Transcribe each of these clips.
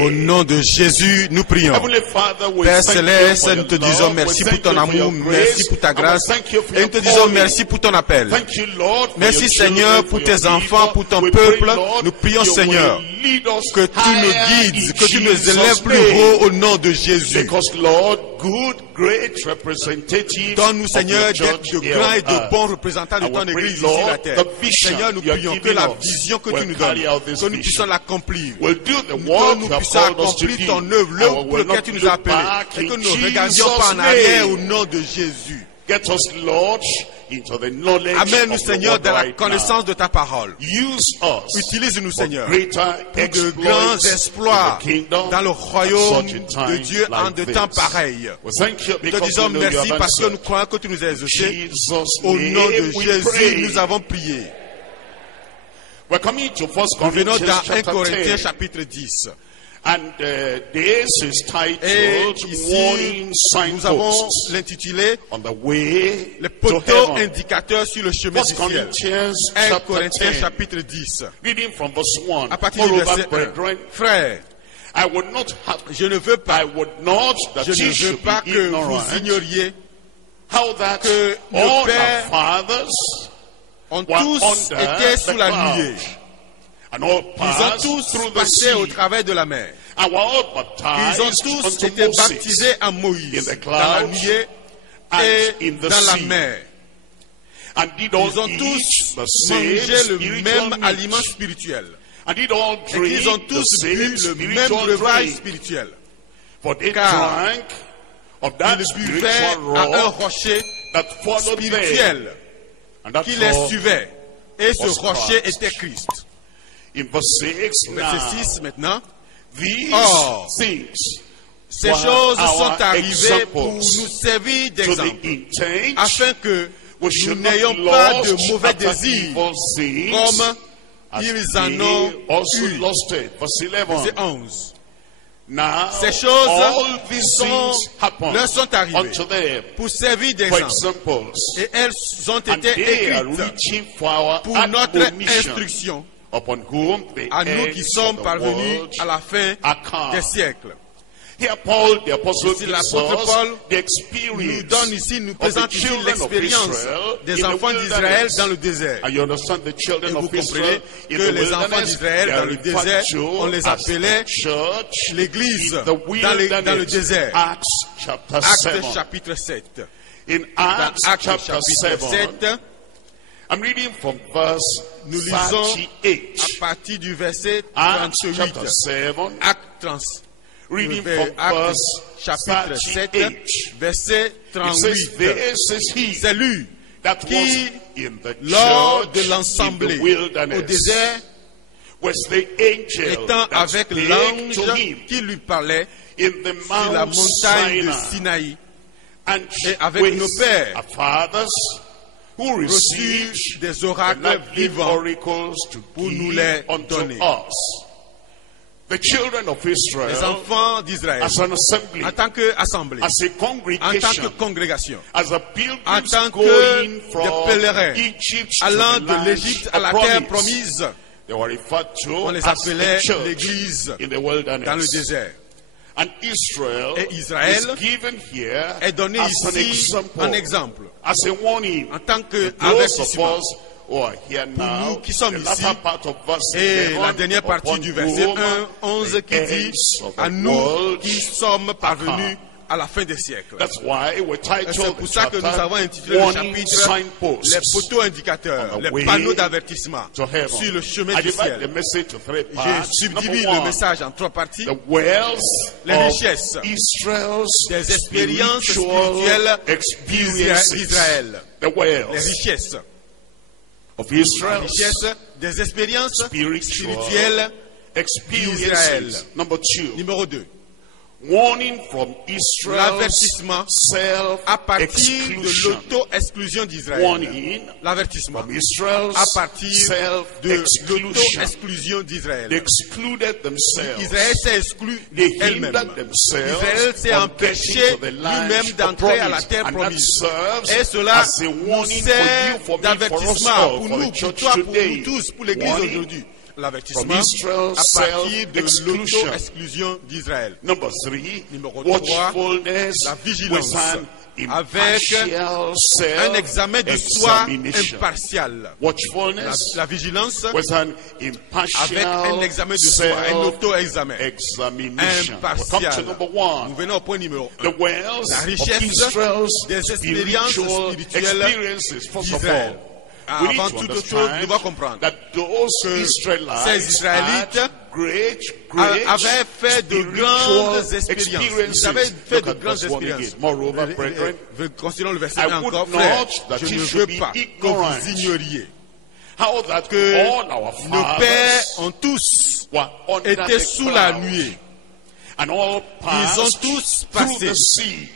Au nom de Jésus, nous prions. Père Céleste, nous te disons merci pour ton amour, merci pour ta grâce, et nous te disons merci pour ton appel. Merci Seigneur pour tes enfants, pour ton peuple. Nous prions Seigneur que tu nous guides, que tu nous élèves plus haut au nom de Jésus. Donne-nous Seigneur d'être de grands et de bons représentants de ton Église ici sur la terre. Seigneur, nous prions que la vision que tu nous donnes, que nous puissions l'accomplir, que nous puissions accomplir ton œuvre, l'œuvre pour laquelle tu nous as appelés, et que nous ne regardions pas en arrière au nom de Jésus. Amène-nous, Seigneur, dans la connaissance de ta parole. Utilise-nous, Seigneur, pour de grands exploits dans le royaume de Dieu en de temps pareils. Nous te disons merci parce que nous croyons que tu nous as exaucés. Au nom de Jésus, nous avons prié. Nous venons dans 1 Corinthiens chapitre 10. This is titled Warning nous avons Signposts l'intitulé on the way les to poteaux heaven. indicateurs sur le chemin 1 du ciel. Corinthians 1 chapter Corinthiens 10, chapitre 10. reading from verse 1. À partir du verset Moreover, 1. brethren, Frères, I would not have, je ne veux pas, I would not that je ye ne veux should pas be que ignorant vous ignoriez how that que nos all our pères fathers ont were tous under été sous the la cloud, nuée. and all Ils ont passed tous through the passé au sea, travers de la mer. and were all Ils ont baptized tous unto été Moses baptisés en Moïse, in the dans la cloud nuée and et in the dans la sea. mer. and did all Ils ont eat tous the same mangé le spiritual même meat, aliment spirituel. and did all Et drink qu'ils ont the tous same bu le même spiritual breuvage drink. spirituel. For they Car drank of that Ils buvaient spiritual à un rock rocher that followed them, spirituel and that qui les rock suivait. Et ce was rocher Christ. était Christ. in verse 6. Verset Now, 6 maintenant. these Or, things Ces were choses our sont arrivées pour examples, nous servir to d'exemple, the intent afin que we nous should not n'ayons pas de lust mauvais after désirs, evil things, comme as ils en they ont also eu. lusted. Verse 11. Verset 11. Now, Ces choses all these things happen leur sont arrivées unto them pour servir for d'exemple. examples, Et elles ont and été they are écrites reaching for our pour notre admonition, instruction upon whom the à nous ends qui of sommes the parvenus world à la fin are come. des siècles. Here Paul, the apostle, Ici, gives l'apôtre us Paul the nous experience donne ici, nous of the présente ici children of l'expérience Israel des in the enfants d'Israël wilderness. dans le désert. And you understand the Et children vous of Israel comprenez in que the les enfants wilderness, d'Israël they dans are le referred désert, to on les as appelait the church l'église in the dans le wilderness. désert. Acts chapter Acte 7. chapitre 7. In Dans Acts Acte chapter chapitre 7, 7, I'm reading from verse nous lisons 38. à partir du verset Acts 38. chapter 7, Acte 30. reading Vers from Acte verse chapitre 7, 38. verset It says, 38. this is he C'est lui that qui, was in the lors de church in l'assemblée the au wilderness, désert, was the angel étant that avec spake l'ange to him qui lui parlait in the sur la Mount montagne de Sinai, Sinaï, and et avec with nos pères, our fathers who reçut received des the oracles live vivants oracles to pour nous give les unto donner. us. The children of Les Israel, enfants d'Israël, as an assembly, en tant qu'assemblée, as a en tant congregation, que congrégation, as a en pilgrims tant going que from des pèlerins, Egypt to allant the de land l'Égypte à of la terre promise. promise, They were referred on to les as the appelait church l'église in the wilderness. dans le désert. And Israel Et Israël is given here est donné as an ici example, un exemple, as a warning. en tant Those of qu'avertissement. us who are here now, nous qui sommes the ici, latter part of verse Et 11, la dernière partie upon du verset whom 1, 11 the qui dit ends of à the nous world qui sommes parvenus à la fin des siècles. That's why we C'est titled pour the ça que nous avons chapter intitulé le Warning chapitre Signposts les poteaux indicateurs, on the les way panneaux d'avertissement to heaven. sur le chemin I du divide the ciel. message to three J'ai parts. subdivisé Number le one, message en trois parties. the wells Les of richesses Israel's des expériences spiritual spirituelles experiences. d'Israël. The Les wells richesses. of Les Israel's richesses des expériences spiritual spirituelles experiences. d'Israël. Number two, Numéro 2. warning from Israel's L'avertissement à partir de self-exclusion. l'auto-exclusion d'Israël. Warning L'avertissement from Israel's à partir de self-exclusion. l'auto-exclusion They d'Israël. excluded themselves. Israël s'est exclu They elle-même. hindered themselves Israël s'est from empêché getting to the land lui-même of d'entrer à la promise. terre And that promise. serves Et cela as a nous warning sert for you, for me, for us d'avertissement all, pour for nous, the pour church toi, pour today. nous tous, pour l'église Warning aujourd'hui. from L'avertissement Israel's à partir de self-exclusion. l'auto-exclusion d'Israël. Number three, Numéro 3, watchfulness la vigilance with an avec impartial un examen de soi self-examination. impartial. Watchfulness La vigilance with an avec impartial un examen de soi, un auto-examen self-examination. We'll come to impartial. number Nous one. venons au point numéro 1. The wells La of richesse Israel's des expériences spiritual spirituelles experiences. First of d'Israël. all, we need Avant to toute autre chose, nous understand devons comprendre that those que Israelites ces Israélites had great avaient fait de grandes spiritual expériences. Ils avaient fait Look de at grandes verse 1 again. expériences. Moreover, brethren, Considérons le verset I 1 would encore, not frère. that Je you ne should veux be pas que ignorant vous ignoriez how that que all our nos pères fathers ont tous were under été the sous la cloud, nuée, and all Ils ont passed tous through passé the sea.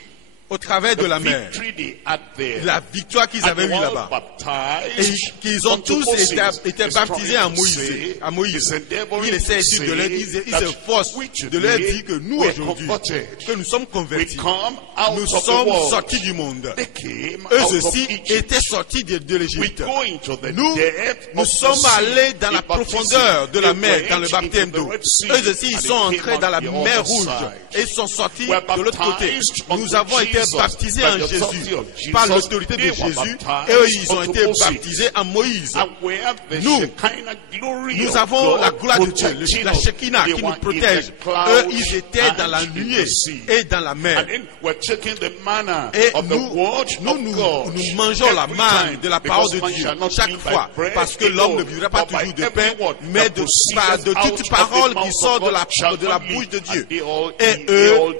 au travers de la mer. Victory they had there. La victoire qu'ils And avaient they eue were là-bas. baptized Et qu'ils ont unto tous Moses. été He's baptisés trying à to Moïse. say, À Moïse. he's endeavoring Il essaie to ici de leur say dire, il that s'efforce we de leur today dire que nous were aujourd'hui, converted. que nous sommes We convertis. come out Nous of the sommes world. sortis du monde. They came Eux out of aussi Egypt. étaient sortis de We l'Égypte. go into the Nous, depth nous of the sommes sea allés dans la in baptism. profondeur de la They mer, went dans le baptême into the d'eau. Red Sea, Eux aussi, ils and sont they entrés came dans la out the mer other rouge side. et ils sont sortis Were de l'autre côté. baptized Nous unto avons été Jesus baptisés by en the Jésus authority of Jesus. par l'autorité de They were Jésus baptized et eux, ils ont unto été Moses. baptisés en Moïse. And where the Nous, Shekinah glory Nous of avons God la gloire de Dieu, protecting la us. Shekinah They qui were nous in protège. the clouds Eux, ils étaient dans la and in nuée the sea. et dans la mer. And then we're taking the manna Et of the word nous of God. nous mangeons la Every manne time, de la parole de because man Dieu shall not chaque live by fois, bread parce que l'homme ne alone, vivra pas but by toujours de every pain, word mais that de proceedeth out toute of the parole qui mouth sort of de la God shall bouche de not Dieu. live. And they all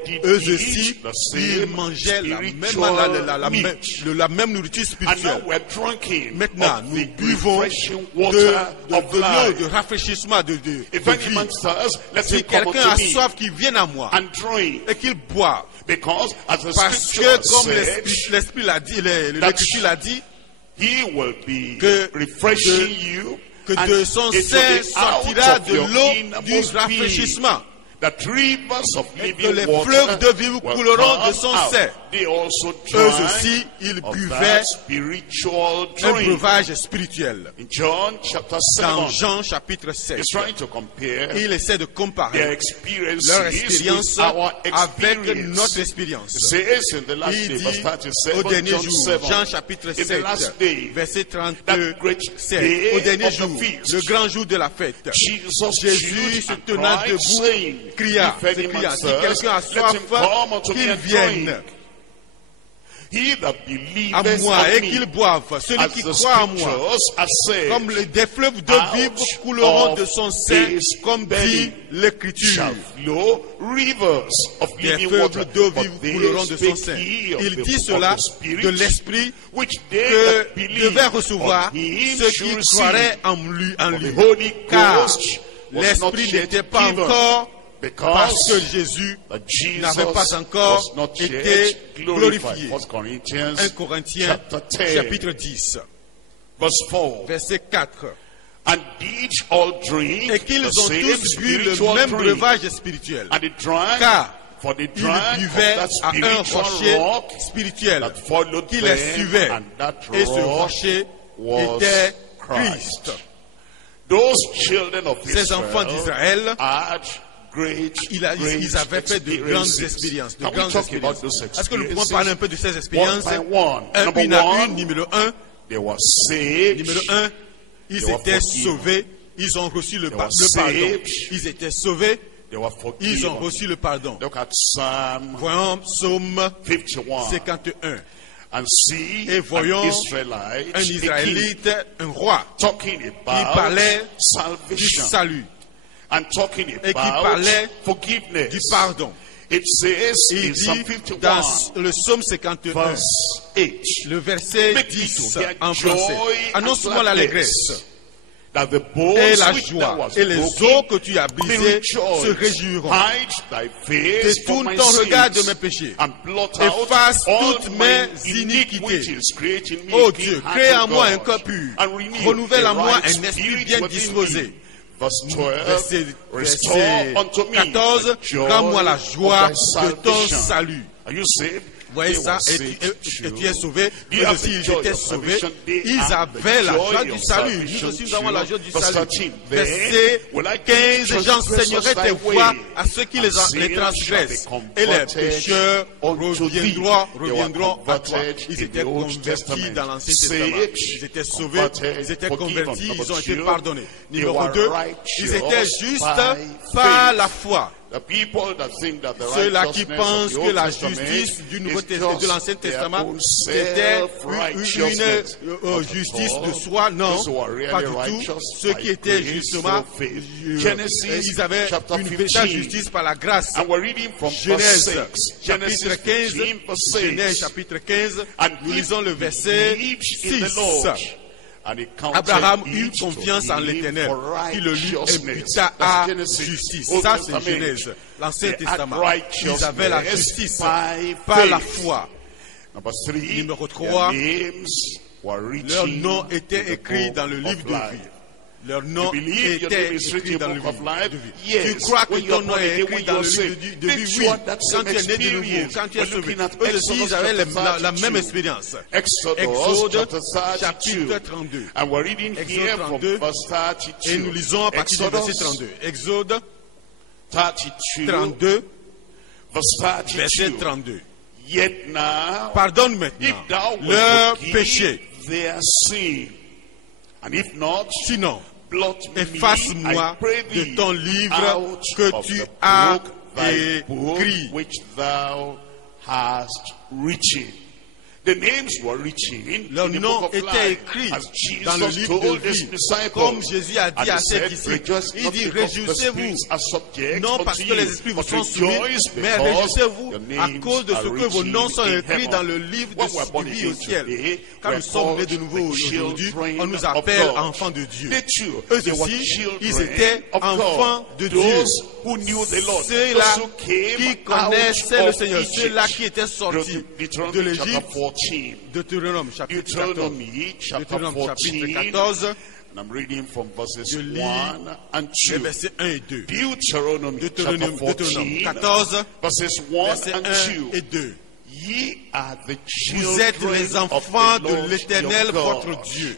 Et eux aussi, the ils same mangeaient la même, spiritual meat. la même nourriture And spirituelle. now we're drinking Maintenant, of nous the buvons refreshing de water of l'eau life. de rafraîchissement de If vie. any man thirsts, let Si him come quelqu'un a unto me soif, qu'il vienne à moi and drink. et qu'il boive. Because as the Parce scripture que comme said, l'Esprit l'a dit, l'Écriture l'a dit, he will be que refreshing you, que and de son it will sein be sortira out of de your l'eau du innermost being. rafraîchissement. That rivers of Que living les water fleuves de vie will couleront de come son out. sein. They also Eux drank aussi, ils of buvaient that spiritual un drink. breuvage spirituel. In John chapter Dans 7, Jean chapitre 7, he's trying to compare il essaie de their comparer experiences leur with expérience our avec experience. notre It expérience. says in the last Il day, verse dit 37, au dernier John jour, 7, Jean chapitre in the 7, last day, verset that great 37, day au dernier of the jour, feast, le grand jour de la fête, Jesus Jésus stood se and tenant cried, debout, saying, cria, If any man s'écria, si thirst, quelqu'un a let soif, him come unto me qu'il and vienne drink. He that à believeth moi on et me, qu'il boive. Celui as qui the croit en moi, scriptures have said, comme des fleuves d'eau out vive couleront de of son sein, his comme belly dit l'Écriture. shall flow rivers of Des living fleuves water. d'eau But vive this couleront de son spake sein. he of Il the- dit of cela the Spirit, de l'Esprit which they que that believe devaient recevoir on him ceux should qui receive. croiraient en lui. For the Holy Car Ghost was not l'Esprit yet n'était pas given, encore, parce que because Jésus that Jesus n'avait pas encore was not été yet glorified. glorifié. 1 Corinthians 1 Corinthiens chapter 10, chapitre 10, verse 4. verset 4. And did all drink Et qu'ils the ont same tous bu le spiritual même drink. breuvage spirituel. And they drank, Car for they ils drank buvaient of that à un spiritual rocher rock spirituel that followed qui les them, suivait. and that Et ce rock rocher was était Christ. Christ. Those children of Ces enfants d'Israël, had great, ils avaient fait de grandes expériences. Can we talk about those Est-ce que nous pouvons experiences? parler un peu de ces One expériences? by one. Une Number à une. one, Numéro 1, they were saved. numéro 1, ils They were étaient forgiven. sauvés. Ils ont reçu le were pardon. saved. Ils étaient sauvés. They were Ils ont forgiven. reçu le pardon. Look at Psalm Voyons Psaume 51 51. and see Et voyons an Israelite, un a king, Israélite, un roi, talking qui about parlait du salvation salut and talking et qui about parlait forgiveness. du pardon. It says Il in Psalm dit 51, dans le Psaume 51, verse 8, le verset Make me 10 to hear en joy français, and annonce-moi l'allégresse that the bones et la which thou joie, hast et les broken os que tu as may brisés rejoice. se réjouiront. Hide thy face from Détourne my ton regard de sins mes péchés. and blot out Efface all toutes my mes iniquities. iniquités. Create in me Ô a clean Dieu, heart, crée en O moi un God, cœur pur. and renew Renouvelle a en moi right un esprit spirit bien within disposé. me. Verse 12, Verset restore unto me 14, the joy rends-moi la joie of thy de ton salvation. salut. Are you saved? Voyez They ça, were et saved tu es too. sauvé. You Eux have aussi, the ils joy étaient of sauvés. salvation. They Ils have avaient the la joy joie of du salut. salvation Nous aussi, nous avons la joie du too. Verse salut. 13, Verset will I 15, j'enseignerai tes voies à ceux qui les and transgressent. sinners Et les shall be pécheurs converted unto thee. reviendront à toi. converted Ils in étaient the Old convertis Testament. dans l'Ancien Saved, Testament. Ils étaient sauvés, converted, ils étaient forgiven. convertis, Number ils ont été two, pardonnés. they Numéro were 2, righteous ils étaient justes by par faith. la foi. The people that think that the Ceux-là qui righteousness pensent of the que Old la Testament justice du Nouveau is Testament, de just l'Ancien their Testament, own c'était self-righteousness. une justice de soi. Non, Those who are really pas du tout. righteous Ceux by qui étaient grace justement, through faith. Genesis ils avaient chapter une véritable 15. justice par la grâce. And we're reading from Genèse, verse 6. chapitre Genesis 15, 15, verse 6. Genèse, chapitre 15, And nous he lisons le verset believed 6. in the Lord, and he counted Abraham it eut to confiance en him l'Éternel, for qui le lui righteousness. imputa That's à Genesis, justice. Old Ça, c'est Testament. Genèse, l'Ancien They had Testament. Ils avaient la justice by par la faith. foi. Number 3, Numéro their 3, names were Leurs written noms in étaient the écrits book dans le livre of de life. vie. Leur nom You believe your était name is written écrit in dans the le book of livre life? de vie. Yes. Tu crois que When you ton are nom born est again, écrit when dans you le are livre saved, de make vie? sure Oui. that Quand same tu es né de nouveau, experience. quand tu es We're sauvé. looking at Eux aussi, Exodus ils avaient chapter la même 32. expérience. Exodus Exode, chapter 32. chapitre 32. And we're reading Exode here from 32. verse 32. Et nous lisons à partir du verset 32. Exode 32, 32, verse verset 32. 32. Yet now, Pardonne if maintenant thou wilt leurs forgive péchés. their sin, and if not, Sinon, blot me, efface-moi I pray de thee, ton livre out que of tu the as book, thy book, écrit. which thou hast written. The names were written Leurs in the noms book of étaient life, écrits as Jesus dans le livre told de his vie. disciples. Comme Jésus a dit And à he ses said, disciples, rejoice il not dit, because the réjouissez-vous, spirits are subject non parce unto que les you, esprits vous but sont soumis, rejoice mais because réjouissez-vous your à names cause de ce are que vos noms sont written in écrits heaven. dans le livre When we are born de vie again au ciel. today, Quand we nous are sommes nés called de nouveau the aujourd'hui, children on nous of appelle God. enfants de Dieu. They too, Eux they were aussi, children ils étaient of enfants God. de Dieu. Those who knew the Lord, Ceux-là those who came qui connaissaient out le of Seigneur, Egypt. ceux-là qui étaient sortis Deuteronomy de chapter l'Égypte. 14. Deutéronome chapitre 14. Deuteronomy chapter Deutéronome chapitre 14. 14, And I'm reading from verses Je lis 1 and les 2. versets 1 et 2. Deuteronomy chapter Deutéronome 14, 14, verses 1 versets and 1 et 2. 2. Ye are the Vous êtes children les of enfants the de Lord l'Éternel, your God. votre Dieu.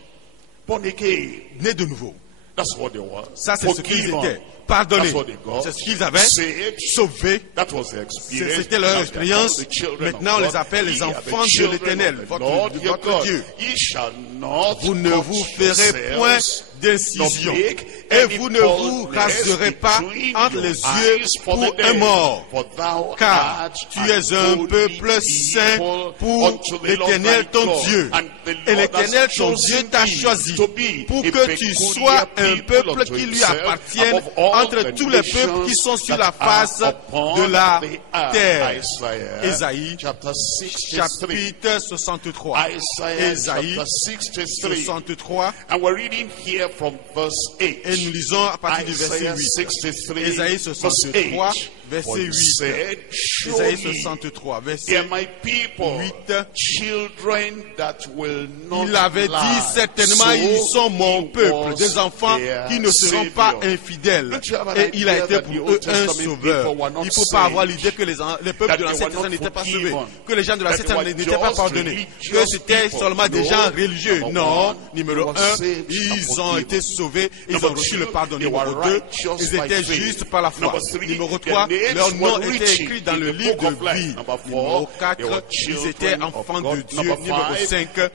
Born again. Nés de nouveau. That's what they were. Ça, c'est ce qu'ils Forgiven. étaient. Pardonnés. That's what they got. C'est ce qu'ils avaient. Saved. Sauvés. That was their experience. C'était leur Now expérience. they are called the children Maintenant, on of les God. appelle les Ye are the enfants de children l'Éternel, of the votre Lord your votre God. Dieu. Ye shall not Vous ne cut vous ferez point yourselves, d'incision, nor make et any vous ne vous baldness raserez pas between entre your les yeux eyes for pour the un dead. mort. For thou Car art tu es un holy peuple saint people pour unto the Lord l'Éternel thy ton God. Dieu. And the Et Lord l'Éternel has ton Dieu chosen t'a thee choisi to be pour a que tu peculiar sois un people peuple unto qui lui himself appartienne above all entre the tous les peuples qui sont sur la nations that are face upon de la the earth. terre. Isaiah Ésaïe, chapter 63. chapitre 63. Isaiah Ésaïe, chapter 63. 63. And we're reading here from verse 8. Et nous lisons à partir du verset Isaiah 8. 63, Ésaïe verse 63, 8. verset For he 8. said, Ésaïe surely 63, they verset are my people, 8. children that will not Il avait dit lie. certainement, So ils sont mon he peuple, was des enfants their qui ne seront pas savior. infidèles. Don't you have an Et il a idea été that pour the eux Old un Testament sauveur. people were not Il ne faut pas avoir saved, l'idée que les peuples that de they l'Ancien were not Testament n'étaient pas sauvés, forgiven, que les gens de that l'Ancien they were Testament n'étaient pas just pardonnés, que religious c'était people. seulement des No, gens religieux. number Non, one, numéro they were un, saved and ils ont été sauvés, ils ont reçu le pardon. Numéro 2, ils étaient justes par la foi. Numéro 3, leur nom était écrit dans le livre de vie. Numéro 4, ils étaient enfants de Dieu. Numéro 5,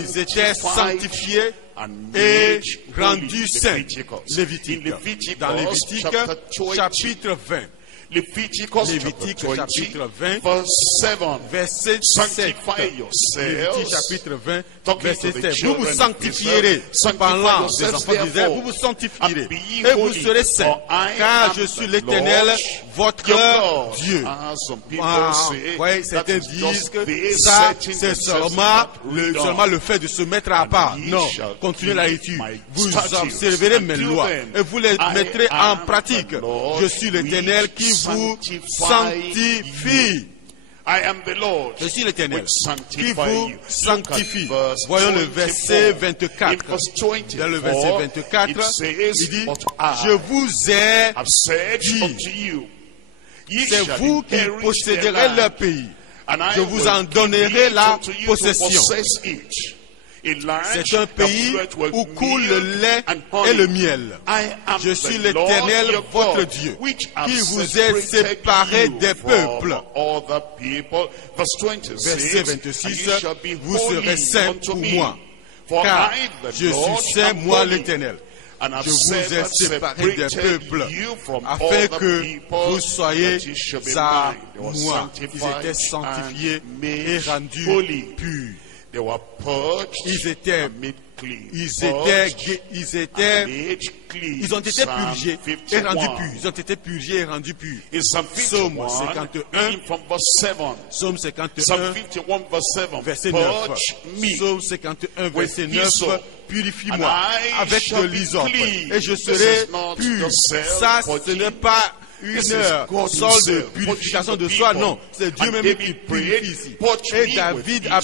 ils étaient sanctifiés et rendus saints. Lévitique. Dans Lévitique, chapitre 20. Lévitique chapitre 20, verset 7. Lévitique chapitre 20, verset 7. Vous vous sanctifierez, parlant des enfants d'Israël, vous vous sanctifierez et vous serez saints, car je suis l'Éternel, votre Dieu. Oui, certains disent que ça, c'est seulement le fait de se mettre à part. Non, continuez la lecture. Vous observerez mes lois et vous les mettrez en pratique. Je suis l'Éternel qui vous sanctifie. Je suis l'Éternel qui vous sanctifie. Voyons le verset 24. Dans le verset 24, il dit, je vous ai dit, c'est vous qui posséderez leur pays. Je vous en donnerai la possession. C'est un pays où coule le lait et le miel. Je suis l'Éternel, votre Dieu, qui vous est séparé des peuples. Verset 26, vous serez saints pour moi, car je suis saint, moi l'Éternel. Je vous ai séparé des peuples, afin que vous soyez à moi. Ils étaient sanctifiés et rendus purs. Ils ont été purgés et rendus purs. Ils ont été purgés et rendus purs. Psaume 51, Psaume 51, verset 9. Psaume 51, verset 9. Purifie-moi avec de l'hysope et je serai pur. Ça, ce n'est pas une sorte de purification de soi, non, c'est Dieu même qui purifie ici. Et David a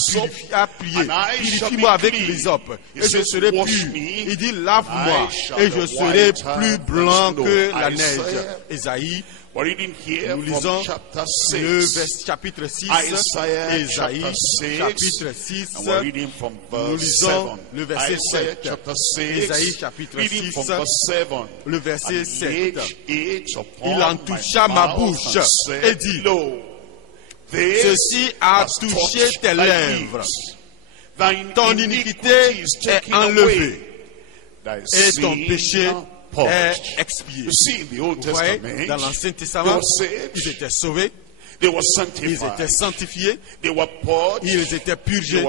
prié, purifie-moi avec l'hysope et je serai pur. Il dit, lave-moi et je serai plus blanc que la neige. Ésaïe, nous lisons le chapitre 6, Ésaïe, chapitre 6, nous lisons le verset 7. Ésaïe, chapitre 6, le verset 7. Il en toucha ma bouche et dit, ceci a touché tes lèvres, ton iniquité est enlevée et ton péché est expié. Vous voyez, dans l'Ancien Testament, ils étaient sauvés, ils étaient sanctifiés, ils étaient purgés,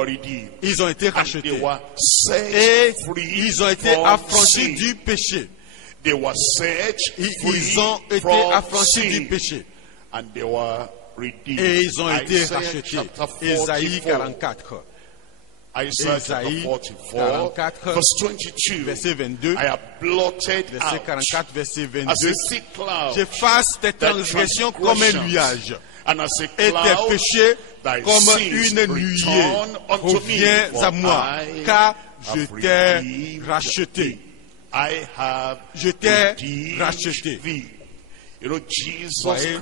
ils ont été rachetés et ils ont été affranchis du péché. Ils ont été affranchis du péché et ils ont été rachetés. Ésaïe 44. Ésaïe 44, verset 22, verset 44, verset 22, j'efface tes transgressions comme un nuage et tes péchés comme une nuée. Reviens à moi, car je t'ai racheté. Je t'ai racheté. Voyez,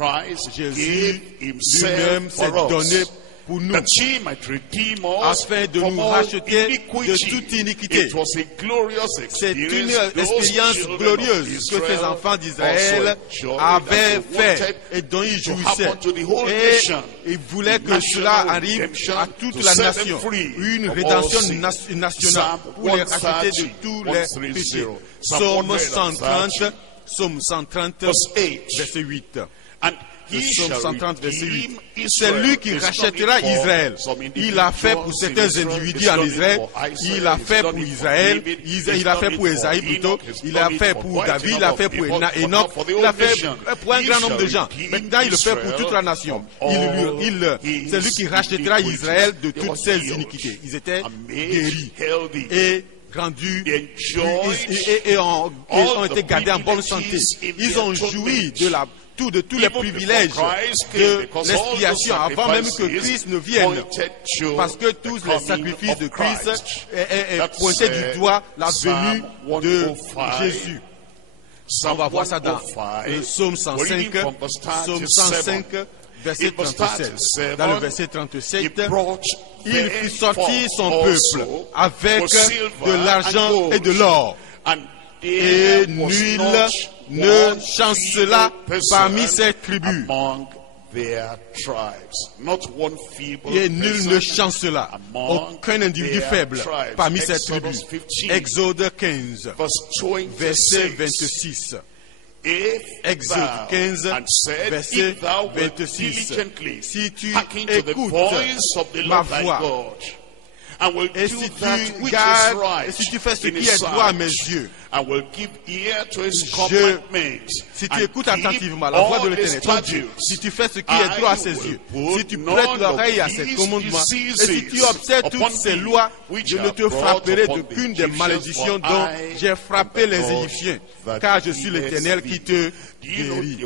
Jésus lui-même s'est donné pour nous, afin de nous racheter de toute iniquité. C'est une expérience glorieuse que ces enfants d'Israël avaient fait et dont ils jouissaient. Et ils voulaient que cela arrive à toute la nation. Une rédemption nationale pour les racheter de tous les péchés. Psaume 130, verset 8. Le Psaume 130, verset 8. C'est lui qui rachètera Israël. Il a fait pour certains individus en Israël. Il a fait pour Israël. Il a fait pour Ésaïe plutôt. Il a fait pour David. Il a fait pour Enoch. Il a fait pour un grand nombre de gens. Maintenant, il le fait pour toute la nation. C'est lui qui rachètera Israël de toutes ses iniquités. Ils étaient guéris et rendus et ont été gardés en bonne santé. Ils ont joui de tous les privilèges de l'expiation avant même que Christ ne vienne, parce que tous les sacrifices de Christ pointaient du doigt la venue de Jésus. On va voir ça dans le psaume 105, verset 37. Dans le verset 37, il fit sortir son peuple avec de l'argent et de l'or Et nul ne chancela parmi ces tribus. Et nul ne chancela, aucun individu faible parmi ces tribus. Exode 15, verset 26. Exode 15, verset 26. Si tu écoutes ma voix, et si tu gardes, et si tu fais ce qui est droit à mes yeux, si tu écoutes attentivement la voix de l'Éternel, ton Dieu, si tu fais ce qui est droit à ses yeux, si tu prêtes l'oreille à ses commandements, et si tu observes toutes ces lois, je ne te frapperai d'aucune des malédictions dont j'ai frappé les Égyptiens, car je suis l'Éternel qui te guérit.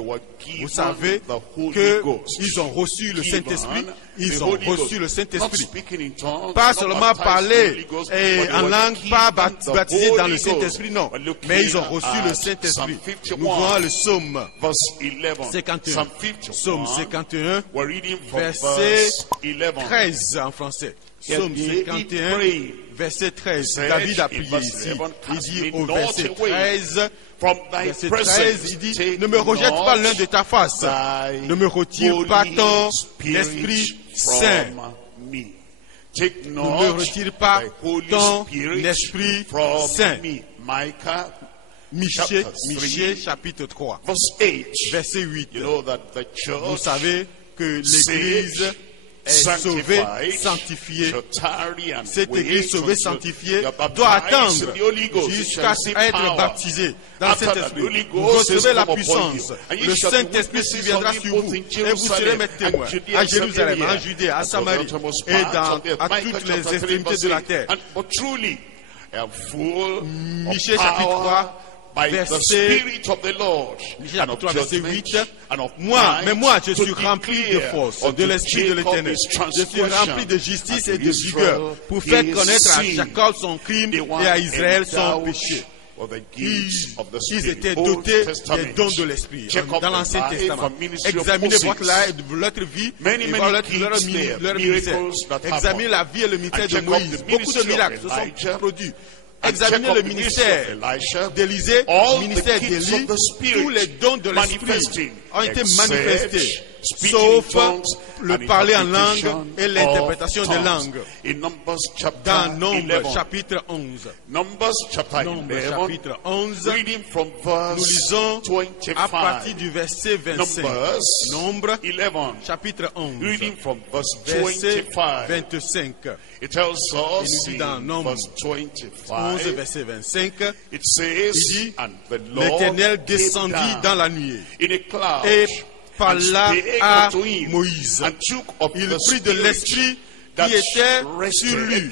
Vous savez qu'ils ont reçu le Saint-Esprit. Ils ont reçu le Saint-Esprit. Pas seulement parler en langue, pas baptisé dans le Saint-Esprit, non. Mais ils ont reçu le Saint-Esprit. Nous voyons le psaume 51. Psaume 51, verset 13 en français. Psaume 51, verset 13. David a prié ici. Il dit au verset 13, verset 13, il dit, ne me rejette pas l'un de ta face. Ne me retire pas ton Esprit Saint. Ne me retire pas ton Esprit Saint. Michée, chapitre 3, verset 8. Vous savez que l'Église est sauvée, sanctifiée. Cette Église sauvée, sanctifiée doit attendre jusqu'à être baptisée dans le Saint-Esprit. Vous recevez la puissance. Le Saint-Esprit viendra sur vous et vous serez mes témoins à Jérusalem, en Judée, à Samarie et à toutes les extrémités de la terre. Michée chapitre 3, verset 8. Moi, je suis rempli de force, de l'Esprit de l'Éternel. Je suis rempli de justice et de vigueur pour faire connaître à Jacob son crime et à Israël son péché. Ils étaient dotés des dons de l'Esprit dans l'Ancien Testament. Examinez votre vie et leur ministère. Examinez la vie et le ministère de Moïse. Beaucoup de miracles se sont produits. Examinez le ministère d'Élisée, le ministère d'Élie. Tous les dons de l'Esprit ont été manifestés, sauf le parler en langue et l'interprétation des langues. Dans Nombre chapitre 11. Nombre chapitre 11, nous lisons à partir du verset 25. Nombre chapitre 11, verset 25. Il nous dit dans Nombre 11, verset 25, il dit, l'Éternel descendit dans la nuée et parla à Moïse. Il prit de l'Esprit qui était sur lui,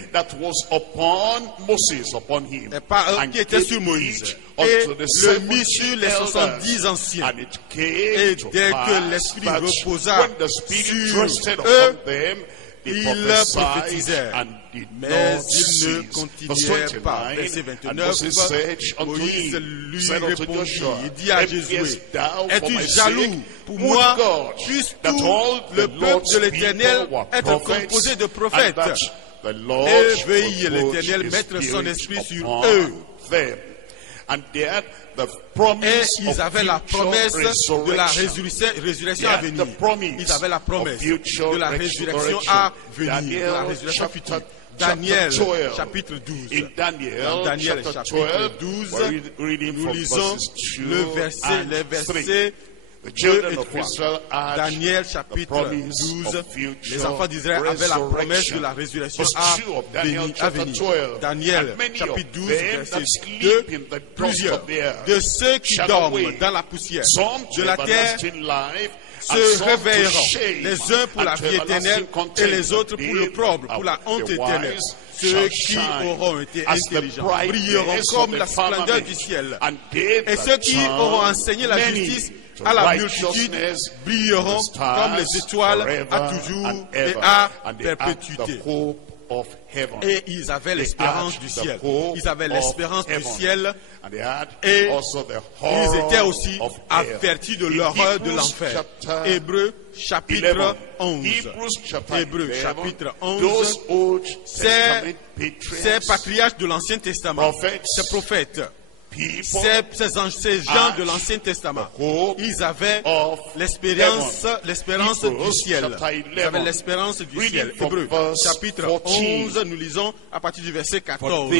qui était sur Moïse, et le mit sur les 70 anciens. Et dès que l'Esprit reposa sur eux, ils prophétisèrent, mais ils ne continuèrent pas. Verset 29, Moïse lui répondit, il dit à Josué, es-tu jaloux pour moi, puisque tout le peuple de l'Éternel est composé de prophètes, et veuille l'Éternel mettre son esprit sur eux. Et ils avaient la promesse de la résurrection à venir. Ils avaient la promesse de la résurrection à venir, de la résurrection future. Daniel chapitre 12. Dans Daniel chapitre 12, nous lisons les versets 2 et 3. Daniel chapitre 12, les enfants d'Israël avaient la promesse de la résurrection à venir. Daniel chapitre 12, verset 2, plusieurs de ceux qui dorment dans la poussière de la terre se réveilleront, les uns pour la vie éternelle et les autres pour l'opprobre, pour la honte éternelle. Ceux qui auront été intelligents brilleront comme la splendeur du ciel, et ceux qui auront enseigné la justice à la multitude brilleront comme les étoiles à toujours et à perpétuité. Et ils avaient l'espérance du ciel. Ils avaient l'espérance du ciel. Et ils étaient aussi avertis de l'horreur de l'enfer. Hébreux chapitre 11. Hébreux chapitre 11. Ces patriarches de l'Ancien Testament, ces prophètes, Ces gens de l'Ancien Testament, ils avaient l'espérance du ciel. Ils avaient l'espérance du ciel. Hébreux, chapitre 11, nous lisons à partir du verset 14.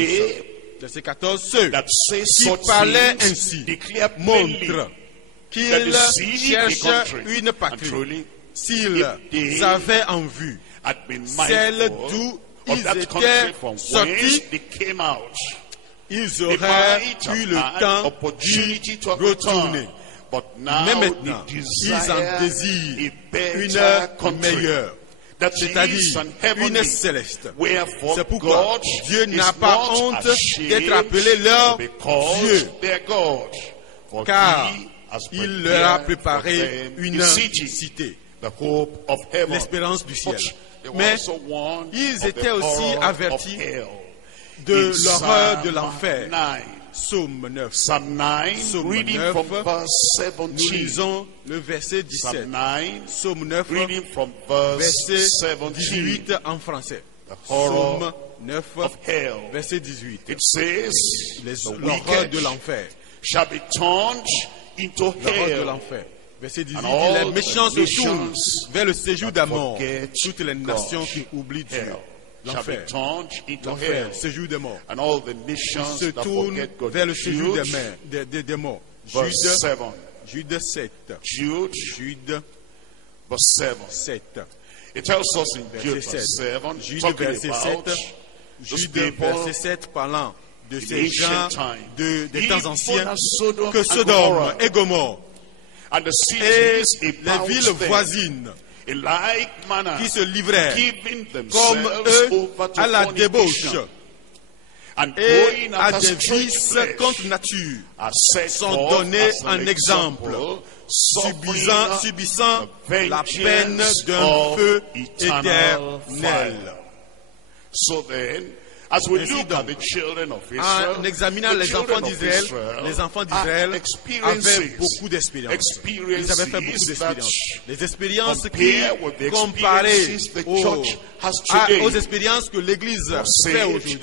Verset 14, ceux qui parlaient ainsi montrent qu'ils cherchent une patrie. S'ils avaient en vue celle d'où ils étaient sortis, ils auraient eu le temps d'y retourner. Mais maintenant, ils en désirent une meilleure, c'est-à-dire une céleste. C'est pourquoi Dieu n'a pas honte d'être appelé leur Dieu, car il leur a préparé une cité, l'espérance du ciel. Mais ils étaient aussi avertis de l'horreur de l'enfer. Psaume 9. Psaume 9, nous lisons le verset 17. Psaume 9, verset 18 en français. Psaume 9, verset 18. L'horreur de l'enfer. L'horreur de l'enfer. Verset 18, les méchants se tournent vers le séjour d'amour. Toutes les nations qui oublient Dieu. L'enfer, séjour des morts. Ils se tournent vers le séjour des morts. Jude 7. Jude 7. It tells us in Jude verse 7, verset 7, Jude verset 7 parlant de ces gens des temps anciens, que Sodome et Gomorrhe et les villes voisines qui se livraient comme eux à la débauche et à des vices contre nature sont donnés en exemple, subissant la peine d'un feu éternel. En examinant les enfants d'Israël, avaient beaucoup d'expériences. Ils avaient fait beaucoup d'expériences. Les expériences qui, comparées aux expériences que l'Église fait aujourd'hui,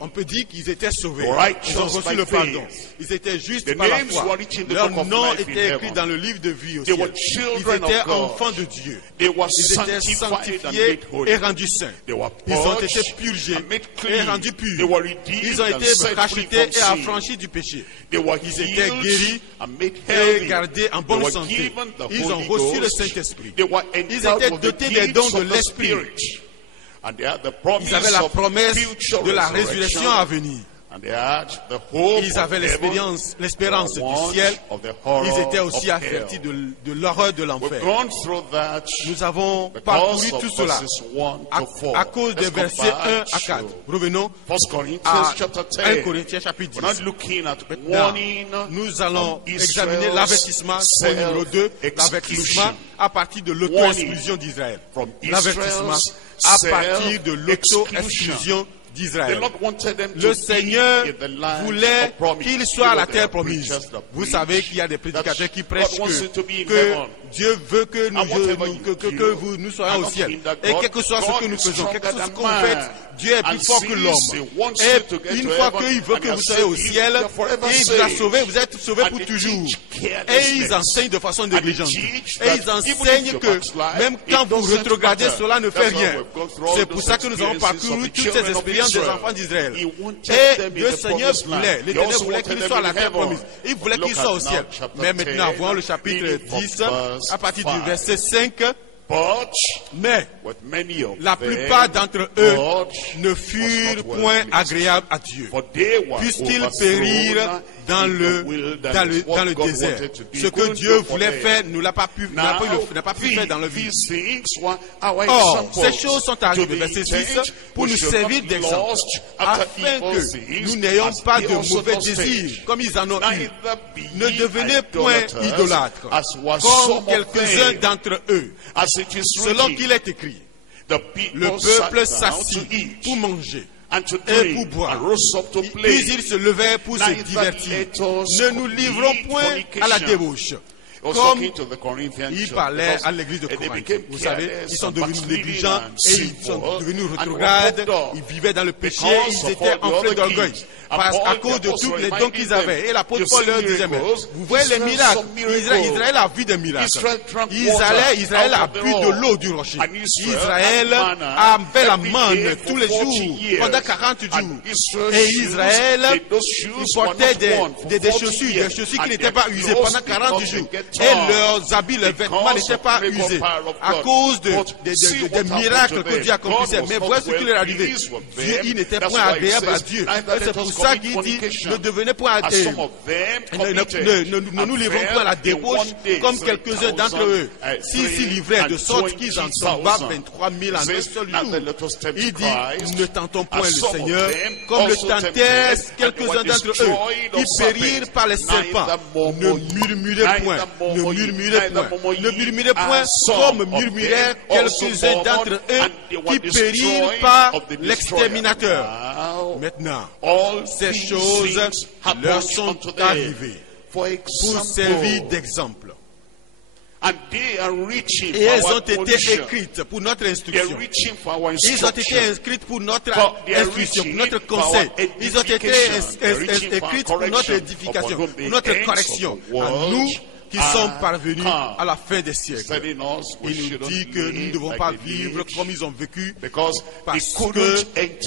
on peut dire qu'ils étaient sauvés. Ils ont reçu le pardon. Ils étaient justes par la foi. Leur nom était écrit dans le livre de vie au ciel. Ils étaient enfants de Dieu. Ils étaient sanctifiés et rendus saints. Ils ont été purgés et rendus purs. Ils ont été rachetés et affranchis du péché. Ils étaient guéris et gardés en bonne santé. Ils ont reçu le Saint-Esprit. Ils étaient dotés des dons de l'Esprit. Ils avaient la promesse de la résurrection à venir. Ils avaient l'espérance du ciel. Ils étaient aussi avertis de l'horreur de l'enfer. Nous avons parcouru tout cela à cause des versets 1 à 4. Revenons à 1 Corinthiens chapitre 10. Maintenant, nous allons examiner l'avertissement au numéro 2, l'avertissement à partir de l'auto-exclusion d'Israël. L'avertissement à partir de l'auto-exclusion d'Israël. Le Seigneur voulait qu'il soit à la terre promise. Vous savez qu'il y a des prédicateurs qui prêchent que Dieu veut que nous soyons au ciel. Et quel que soit ce que nous faisons, quel que soit ce qu'on fait, Dieu est plus fort que l'homme. Et une fois qu'il veut que vous soyez au ciel, et il vous a sauvé, vous êtes sauvé pour toujours. Et ils enseignent de façon négligente. Et ils enseignent que même quand vous rétrogradez, cela ne fait rien. C'est pour ça que nous avons parcouru toutes ces expériences des enfants d'Israël. Et le Seigneur voulait, l'Éternel voulait qu'il soit à la terre promise. Il voulait qu'il soit au ciel. Mais maintenant, voyons le chapitre 10, à partir du verset 5. Mais la plupart d'entre eux ne furent point agréables à Dieu, puisqu'ils périrent dans le désert. Ce que Dieu voulait faire n'a pas pu faire dans le vide. Or, ces choses sont arrivées, verset 6, pour nous servir d'exemple, afin que nous n'ayons pas de mauvais désirs, comme ils en ont eu. Ne devenez point idolâtres, comme quelques-uns d'entre eux, selon qu'il est écrit. Le peuple s'assit pour manger et pour boire. Puis ils se levèrent pour se divertir. Ne nous livrons point à la débauche. Comme il parlait à l'église de Corinthe. Vous savez, ils sont devenus négligents et ils sont devenus rétrogrades. Ils vivaient dans le péché, ils étaient enflés d'orgueil. à cause de tous les dons qu'ils avaient. Et l'apôtre Paul leur disait, mais vous voyez les miracles. Israël a vu des miracles. Israël a bu de l'eau du rocher. Israël avait la manne tous les jours, pendant 40 jours. Et Israël portait des chaussures qui n'étaient pas usées pendant 40 jours. Et leurs habits, leurs vêtements n'étaient pas usés à cause des miracles que Dieu accomplissait. Mais voyez ce qui leur est arrivé. Dieu, il n'était point agréable à Dieu. Et c'est pour ça qu'il dit, ne devenez point ne nous livrons point à la débauche comme quelques-uns d'entre eux s'y livraient, de sorte qu'ils en tombaient 23 000 en un seul jour. Il dit, ne tentons point le Seigneur comme le tentèrent quelques-uns d'entre eux qui périrent par les serpents. Ne murmurez point, ne murmurez point comme murmurèrent quelques-uns d'entre eux qui périrent par l'exterminateur. Maintenant, ces choses leur sont arrivées pour servir d'exemple. Et elles ont été écrites pour notre instruction. Ils ont été écrites pour notre instruction, pour notre conseil. Ils ont été écrites pour notre édification, pour notre correction. À nous qui sommes parvenus à la fin des siècles. Il nous dit que nous ne devons pas vivre comme ils ont vécu parce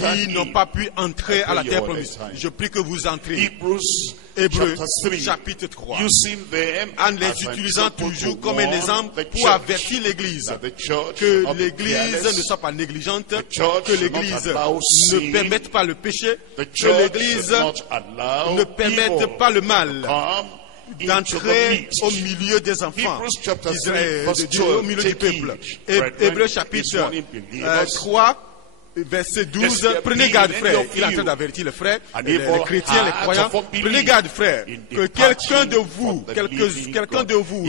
qu'ils n'ont pas pu entrer à la terre promise. Je prie que vous entriez. Hébreux chapitre 3, en les utilisant toujours comme un exemple pour avertir l'Église, que l'Église ne soit pas négligente, que l'Église ne permette pas le péché, que l'Église ne permette pas le mal d'entrer au milieu des enfants d'Israël, au milieu du peuple. Hébreux chapitre 3, verset 12, prenez garde, frère. Il est en train d'avertir les frères, les chrétiens, les croyants. Prenez garde, frère, que quelqu'un de vous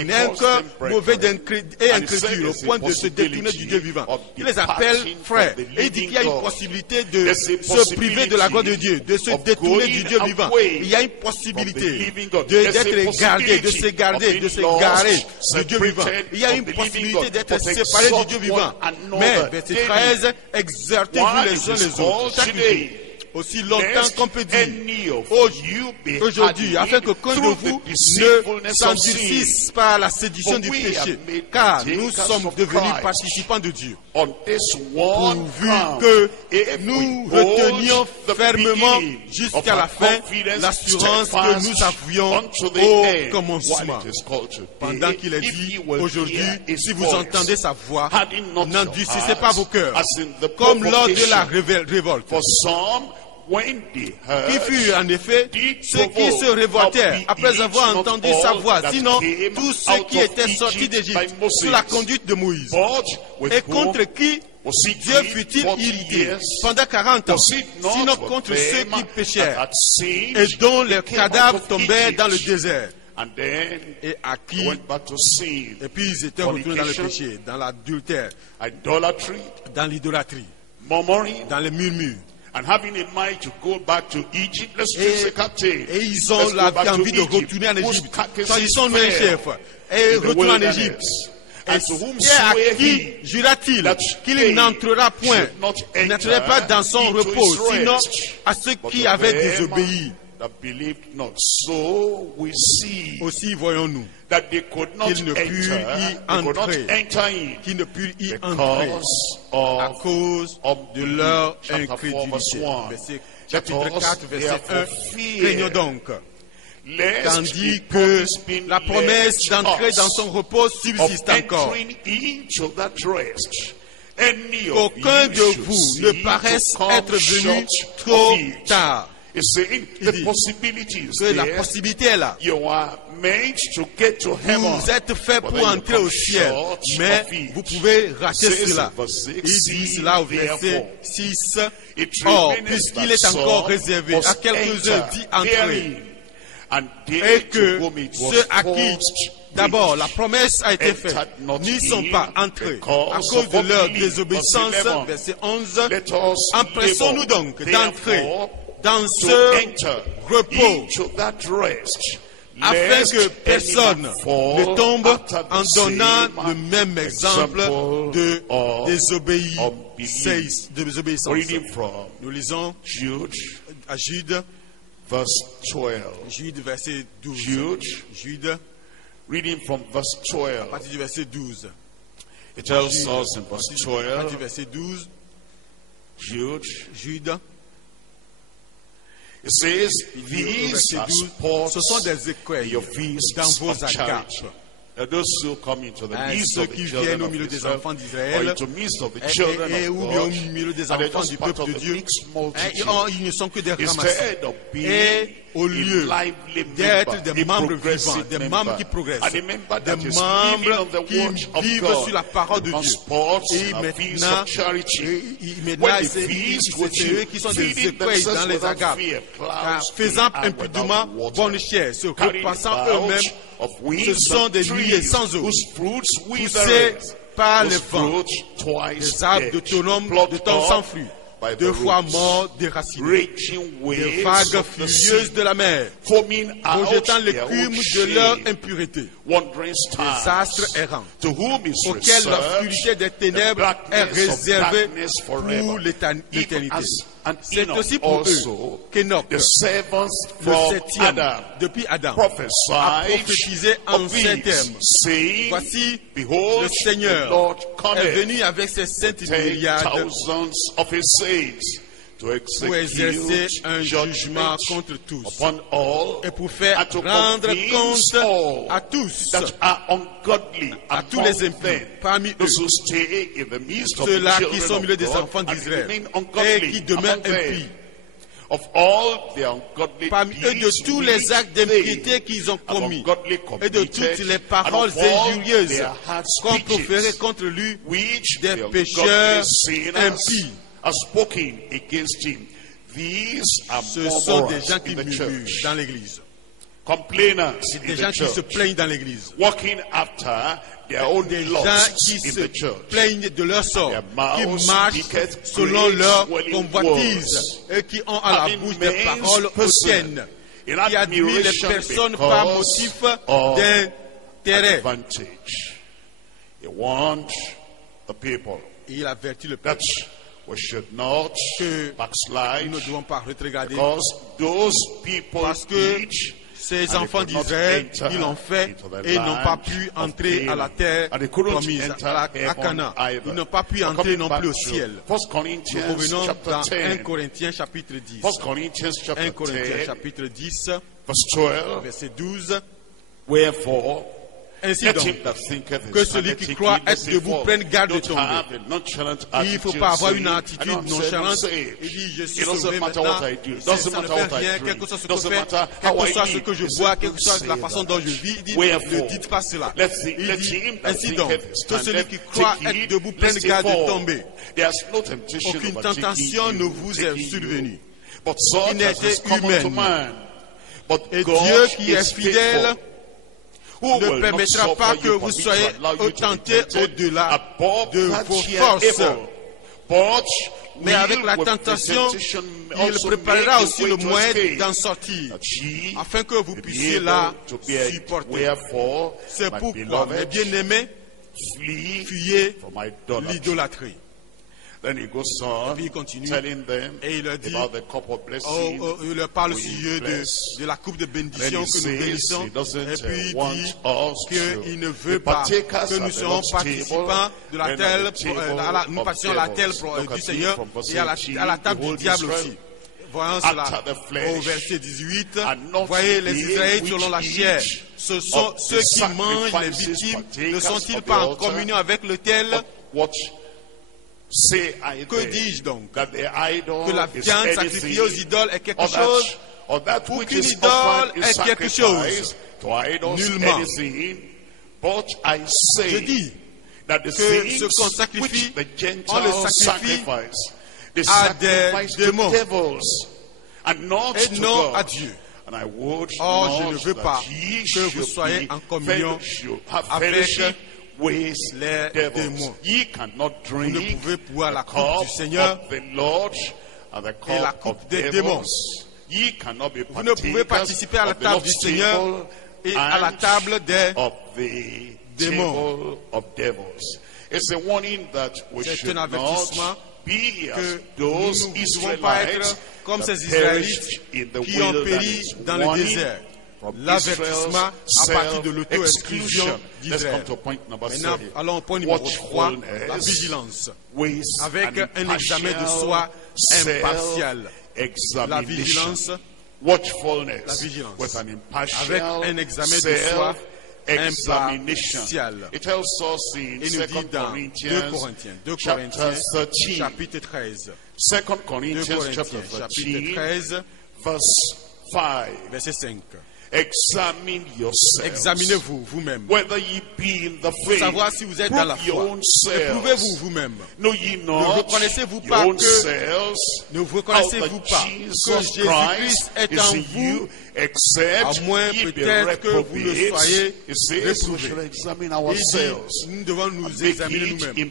n'ait un cœur mauvais et incrédule au point de se détourner du Dieu vivant. Il les appelle frères. Et il dit qu'il y a une possibilité de se priver de la gloire de Dieu, de se détourner du Dieu vivant. Il y a une possibilité d'être gardé, de se garder, de se garer du Dieu vivant. Il y a une possibilité d'être séparé du Dieu vivant. Mais, verset 13, exertez vous les uns les autres, chaque jour, aussi longtemps qu'on peut dire aujourd'hui, afin que qu'un de vous ne s'endurcisse par la séduction du péché, car nous sommes devenus participants de Dieu, pourvu que nous retenions fermement jusqu'à la fin l'assurance que nous avions au commencement. Pendant qu'il est dit aujourd'hui, si vous entendez sa voix, n'endurcissez pas vos cœurs, comme lors de la révolte. Qui fut en effet ceux qui se révoltèrent après avoir entendu sa voix, sinon tous ceux qui étaient sortis d'Égypte sous la conduite de Moïse, et contre qui Dieu fut-il irrité pendant 40 ans, sinon contre ceux qui péchèrent et dont les cadavres tombèrent dans le désert, et à qui, et puis ils étaient retournés dans le péché, dans l'adultère, dans l'idolâtrie, dans les murmures. Et ils ont envie de retourner en Égypte. Ils sont nos chefs. Et retournent en Égypte. Et à qui jura-t-il qu'il n'entrera point, n'entrerait pas dans son repos, sinon à ceux qui avaient désobéi? Aussi voyons-nous qu'ils ne purent y entrer, à cause de leur incrédulité. Chapitre 4, verset 1. Craignons donc, tandis que la promesse d'entrer dans son repos subsiste encore, qu'aucun de vous ne paraisse être venu trop tard. Il dit que la possibilité est là. Vous êtes fait pour entrer au ciel, mais vous pouvez rater cela. Il dit cela au verset 6. Or, puisqu'il est encore réservé à quelques-uns d'y entrer, et que ceux à qui d'abord la promesse a été faite n'y sont pas entrés à cause de leur désobéissance, verset 11, empressons-nous donc d'entrer dans ce repos, afin que personne ne tombe en donnant le même exemple de désobéissance. Nous lisons à Jude, verse 12. Jude, verset 12. Jude, reading from verse 12. À partir du verset 12. It tells us in verse À partir du 12, verset 12. Jude, it says, these are spots Ce sont des in écueils your feasts dans vos of charity. agapes. Those who come into the midst Ceux of the qui children viennent au of milieu des Israel, enfants or d'Israël into the midst of the children et of ou bien au God, milieu des and they're enfants just du part peuple of de the Dieu. mixed multitude. Ils ne sont que des ramassés. Instead of being Et au a lieu lively d'être member, des a membres progressive vivants, des member, membres qui progressent, and a member that des is living on membres the qui word of vivent God, sur la parole de on Dieu. sports Et and feasts maintenant, of charity. maintenant When they c'est feast with eux you, qui sont des feeding écueils dans themselves les without agapes, fear, car clouds faisant and impudemment without water, bonne chair, se carrying repassant boughs eux-mêmes, of ce wisdom sont des nuées trees, sans eau, whose fruits poussés withereth, par whose le vent, fruits twice des arbres dead, d'autonome de plucked temps sans up fruit, by the deux fois roots, morts, déracinés, raging des waves vagues of the furieuses sea, de la mer, foaming out rejetant their own l'écume de leur shame, impureté, wandering des astres stars, errants, to whom is auquel l'obscurité reserved des the ténèbres est blackness of réservée darkness pour forever. l'éternité. Even as and C'est Enoch aussi pour also, eux qu'Enoch, the seventh le from septième, Adam, depuis Adam, a prophesied prophétisé en of ces these, termes. saying, Voici, Behold, le Seigneur the Lord est cometh, venu avec ses saintes myriades 10,000 of his saints, to pour exercer execute un jugement judgment contre tous upon all, et pour faire and to rendre convince compte all à tous, that are ungodly à tous among les impies them, parmi eux, those who stay in the midst of the ceux-là qui children sont au milieu of des God, enfants and d'Israël remain et ungodly qui demeurent among them. impies. Of all the ungodly Parmi eux, de deeds tous which les actes they d'impiété qu'ils ont have commis ungodly et de committed, toutes les and paroles of all injurieuses their hard qu'ont speeches, proférées contre lui which des the pécheurs ungodly sinners impies. have spoken against him. These are Ce sont des murmurers gens qui in the murmurent church, dans l'église, complainers des in gens the qui se church, plaignent dans l'église, walking after their own des gens lusts qui in se the church. plaignent de leur sort, Their mouths qui marchent speaketh selon great leur swelling convoitise words, et qui ont à la having bouche des men's paroles person hautaines, in qui admirent les admiration personnes par because motif of d'intérêt. advantage. He warned the people Il avertit le that peuple we should not que backslide, nous ne devons pas rétrograder because those people parce que each ces and enfants they could not d'Israël, enter ils l'ont fait into the et n'ont pas land pu of entrer à la Canaan. terre And they couldn't promise, enter à heaven Canaan. either. Ils n'ont pas pu We're entrer coming non back plus au to ciel. 1 Nous Corinthians revenons chapter dans 10. 1 Corinthiens chapitre 10. 1 Corinthians 1 chapter Corinthiens 10, chapitre 10, verse 12. verset 12. Wherefore, Ainsi let donc, him that thinketh que is celui standeth, qui take croit heed lest être he debout fall. prenne garde de Don't tomber. have a nonchalant Il ne faut attitude, pas avoir une saying, attitude "I know I'm nonchalante. saved." Il dit, je suis It doesn't sauvé matter maintenant. what I do. It Ça doesn't ne matter fait what I rien, drink. quel que soit ce It que doesn't je fais, matter quel how que I soit live. ce que je He bois, said, quelle que soit "Don't la say façon that." dont je vis. Il dit, Wherefore, ne dites pas cela. let Il dit, him that ainsi donc, thinketh que celui qui standeth, croit take être heed debout prenne lest he garde de fall. tomber. There's no temptation Aucune overtaking tentation you, ne vous est taking survenue. you, but such Qui as is n'était common to humaine. man. But Et God Dieu qui est is fidèle faithful, who ne will not permettra pas suffer que you vous but will soyez allow you to be tentés tempted au-delà above de that vos ye are forces. able. But Mais avec will la with the tentation, temptation il also préparera make aussi a way le to moyen escape, d'en sortir, that ye afin que vous may be puissiez able la to bear it. supporter. Wherefore, C'est my pourquoi, mes beloved, bien-aimés, flee fuyez from idolatry. l'idolâtrie. Then he goes on, Puis il continue, telling them et il leur dit, about the cup of blessing. il leur parle au we sujet bless. de la coupe de Then bénédiction he que nous says bénissons. he doesn't Et puis il want dit us to qu'il ne be veut pas partakers que nous at the serons Lord's participants table, de la then telle, at the table nous of passions à la telle devils. Look du at me Seigneur from verse et à 18, la table du behold diable Israel, aussi. Voyons after cela the flesh, au verset 18. and not Voyez les they Israélites which selon la eat chair. Ce sont of ceux the qui mangent les sacrifices victimes. Ne partakers sont-ils of the pas en altar? communion avec l'autel? What say I Que then? dis-je donc? That the idol Que la is viande anything, sacrifiée aux idoles est quelque or chose? that which Aucune is idole offered in est quelque sacrifice chose. to idols Nullement. anything. But I Je say dis that the que ce things qu'on sacrifie, which the on le Gentiles sacrifie sacrifice, they à des sacrifice to démons devils and not et to non à God. Dieu. And I would Or, je not ne veux that pas ye que vous should soyez be en communion have avec fellowship with les devils. démons. Ye cannot drink ne pouvez boire la the coupe du cup Seigneur of the Lord and the et la cup coupe of des devils. démons. Ye cannot be Vous ne pouvez participer à la of the table du Lord's Seigneur table et à la and table des of the démons. table of devils. It's a warning that we C'est should un not avertissement que nous ne devons pas être comme ces Israélites qui ont péri dans le désert. L'avertissement à partir de l'auto-exclusion d'Israël. Maintenant, allons au point numéro 3, la vigilance. Avec un examen de soi impartial. La vigilance. Avec un examen de soi impartial. Il nous dit dans 2 Corinthiens chapitre 13. 2 Corinthians chapitre 13, verset 5. Examine yourselves. Examinez-vous vous-même. Whether ye be in the Pour faith. savoir si vous êtes dans la foi. Éprouvez-vous vous-même. Know ye not Ne reconnaissez-vous pas que Jésus-Christ est en vous, à moins peut-être que vous ne soyez réprouvés. Nous devons nous examiner nous-mêmes.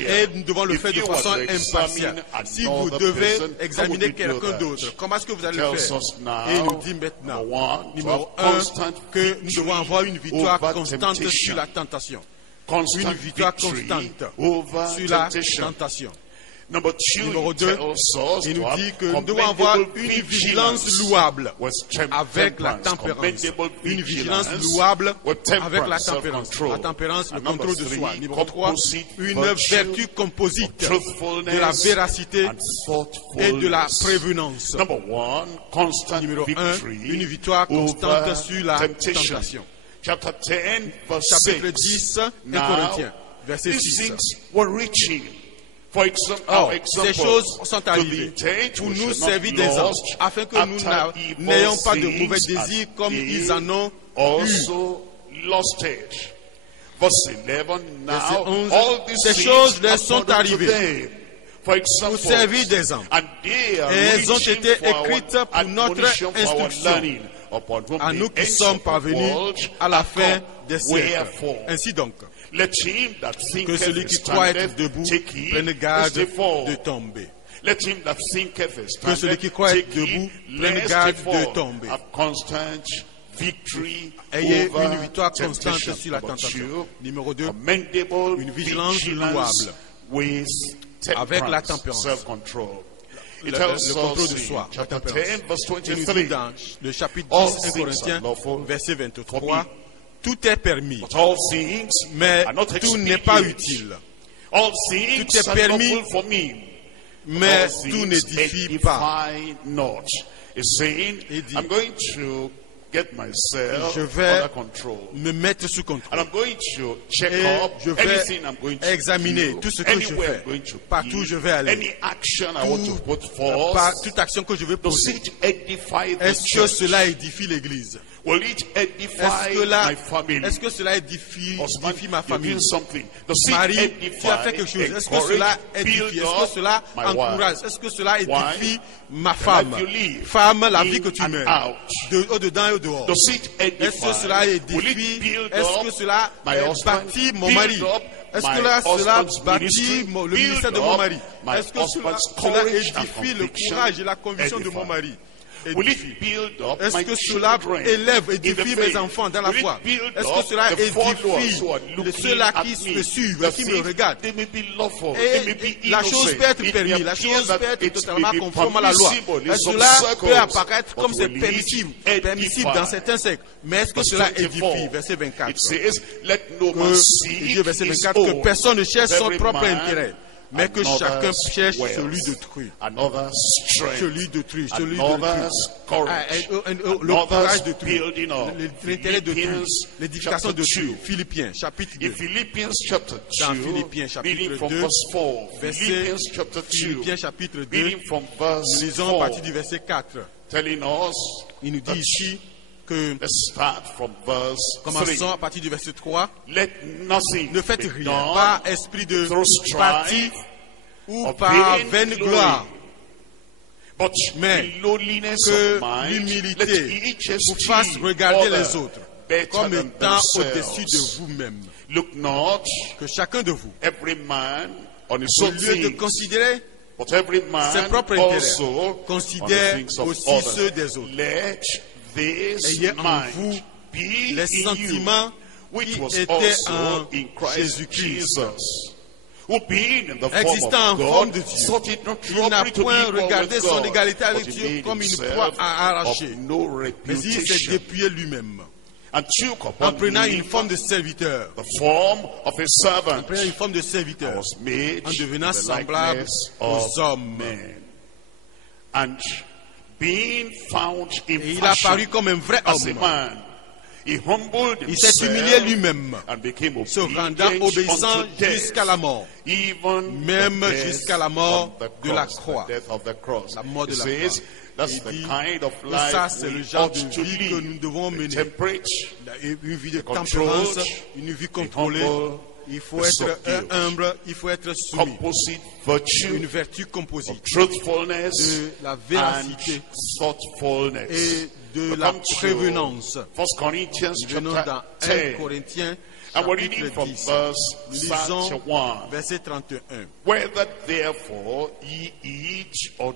Et nous devons le faire de façon impartiale. Si vous devez examiner quelqu'un d'autre, comment est-ce que vous allez le faire? Et il nous dit maintenant, numéro 1, que nous devons avoir une victoire constante sur la tentation. Une victoire constante sur la tentation. Numéro 2, il nous dit que nous devons avoir une vigilance louable avec la tempérance. Une vigilance louable avec la tempérance. La tempérance, le contrôle de soi. Numéro 3, une vertu composite de la véracité et de la prévenance. Numéro 1, une victoire constante sur la tentation. Chapitre 10, 1 Corinthiens, verset 6. Ces choses sont arrivées pour nous servir d'exemple, afin que nous n'ayons pas de mauvais désirs comme ils en ont eu. Verset 11. Ces choses leur sont arrivées pour servir d'exemple. Et elles ont été écrites pour notre instruction, à nous qui sommes parvenus à la fin des siècles. Ainsi donc, que celui qui croit être debout prenne garde de tomber. Que celui qui croit être debout prenne garde de tomber. Ayez une victoire constante sur la tentation. Numéro 2, une vigilance louable avec la tempérance. Le contrôle de soi, la tempérance. Il nous dit dans le chapitre 10, 1 Corinthiens, verset 23, tout est permis, mais tout n'est pas utile. Tout est permis, mais tout n'édifie pas. Il dit, je vais me mettre sous contrôle. Et je vais examiner tout ce que je fais. Partout où je vais aller. Toute action que je vais poser. Est-ce que cela édifie l'Église? Est-ce que cela édifie ma famille? Marie, tu as fait quelque chose. Est-ce que cela édifie? Est-ce que cela encourage? Est-ce que cela édifie ma femme? Femme, la vie que tu mènes, au-dedans et au-dehors. Est-ce que cela édifie? Est-ce que cela bâtit mon mari? Est-ce que cela bâtit le ministère de mon mari? Est-ce que cela édifie le courage et la conviction de mon mari? Est-ce que cela édifie mes enfants dans la foi? Est-ce que cela édifie ceux-là qui me suivent, qui me regardent? Et la chose peut être permise, la chose peut être totalement conforme à la loi. Cela peut apparaître comme c'est permissible dans certains siècles. Mais est-ce que cela édifie? Verset 24. Verset 24, que personne ne cherche son propre intérêt, mais que chacun cherche celui d'autrui. Celui d'autrui. Le courage d'autrui. L'intérêt d'autrui. L'édification d'autrui. Philippiens, chapitre 2. Dans Philippiens, chapitre 2, verset Philippiens, chapitre 2, nous lisons à partir du verset 4. Il nous dit ici que, commençons à partir du verset 3, ne faites rien par esprit de parti ou par vaine gloire, mais que l'humilité vous fasse regarder les autres comme étant au-dessus de vous-même. Que chacun de vous, au lieu de considérer ses propres intérêts, considère aussi ceux des autres. Ayez en vous les sentiments qui étaient en Jésus-Christ, existant en forme de Dieu, il n'a point regardé son égalité avec Dieu comme une proie à arracher, mais il s'est dépouillé lui-même. En prenant une forme de serviteur, en devenant semblable aux hommes. Et il a apparu comme un vrai homme. Il s'est humilié lui-même, se rendant obéissant jusqu'à la mort, même jusqu'à la mort de la croix. La mort de la croix. Il dit que ça, c'est le genre de vie que nous devons mener. Une vie de tempérance, une vie contrôlée. Il faut être humble, il faut être soumis. Une vertu composite de la véracité et de la prévenance. Venons dans 1 Corinthiens chapitre 10. Nous lisons verset 31.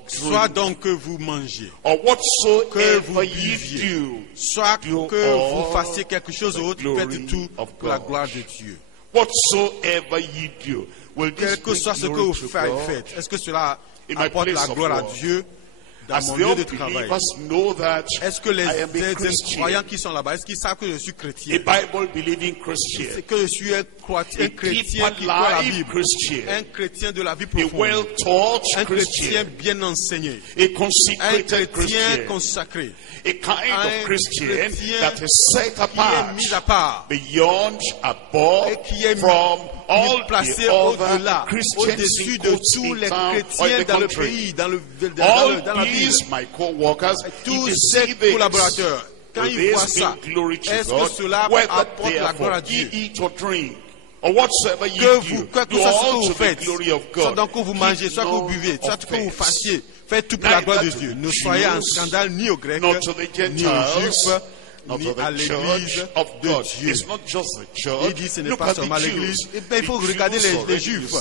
Soit donc que vous mangez, que vous buviez, soit que vous fassiez quelque chose ou autre, faites tout pour la gloire de Dieu. Quel que soit ce que vous faites, est-ce que cela apporte la gloire à Dieu dans mon lieu de travail? Est-ce que les croyants qui sont là-bas, est-ce qu'ils savent que je suis chrétien? C'est que je suis un chrétien qui croit la Bible, un chrétien de la vie profonde, un chrétien bien enseigné, un chrétien consacré, un chrétien qui est mis à part et qui est placé au-delà, au-dessus de tous les chrétiens dans le pays, dans la ville. Tous ces collaborateurs, quand ils voient ça, est-ce que cela apporte la gloire à Dieu? Quoi que ce soit ce que vous faites, soit donc que vous mangez, soit que vous buvez, soit que vous fassiez, faites tout pour la gloire de Dieu. Ne soyez en scandale ni aux Grecs, ni aux Juifs, ni à l'église de Dieu. Il dit ce n'est pas seulement l'église. Et bien, il faut regarder les Juifs.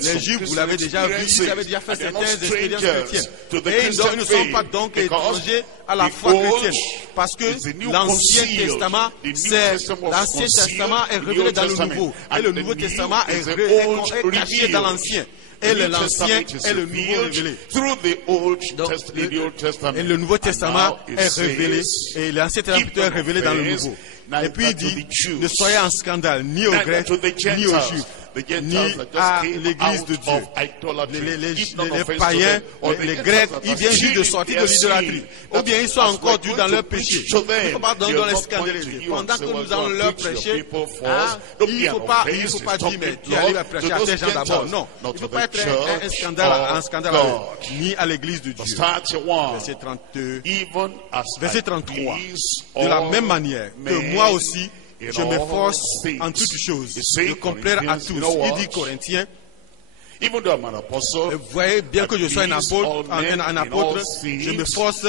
Les Juifs, vous l'avez déjà vu, ils avaient déjà fait certaines expériences chrétiennes. Et ils ne sont pas donc étrangers à la foi chrétienne. Parce que l'Ancien Testament est révélé dans le Nouveau. Et le Nouveau Testament est caché dans l'Ancien. Et l'Ancien est le Nouveau révélé. Et le Nouveau Testament est révélé. Et l'Ancien Testament est révélé dans le Nouveau. Et puis il dit, ne soyez en scandale ni aux Grecs, ni aux Juifs, ni à l'église de Dieu. Les païens, les Grecs, ils viennent juste de sortir de l'idolâtrie. Ou bien ils sont encore dus dans leur péché. Il ne faut pas donc les scandaliser. Pendant que nous allons leur prêcher, il ne faut pas dire, mais tu arrives à prêcher à ces gens d'abord. Non, il ne faut pas être un scandale à eux, ni à l'église de Dieu. Verset 32, verset 33. De la même manière que moi aussi, je m'efforce en toutes choses de complaire à tous. Il dit Corinthiens, vous voyez, bien que je sois un apôtre, je m'efforce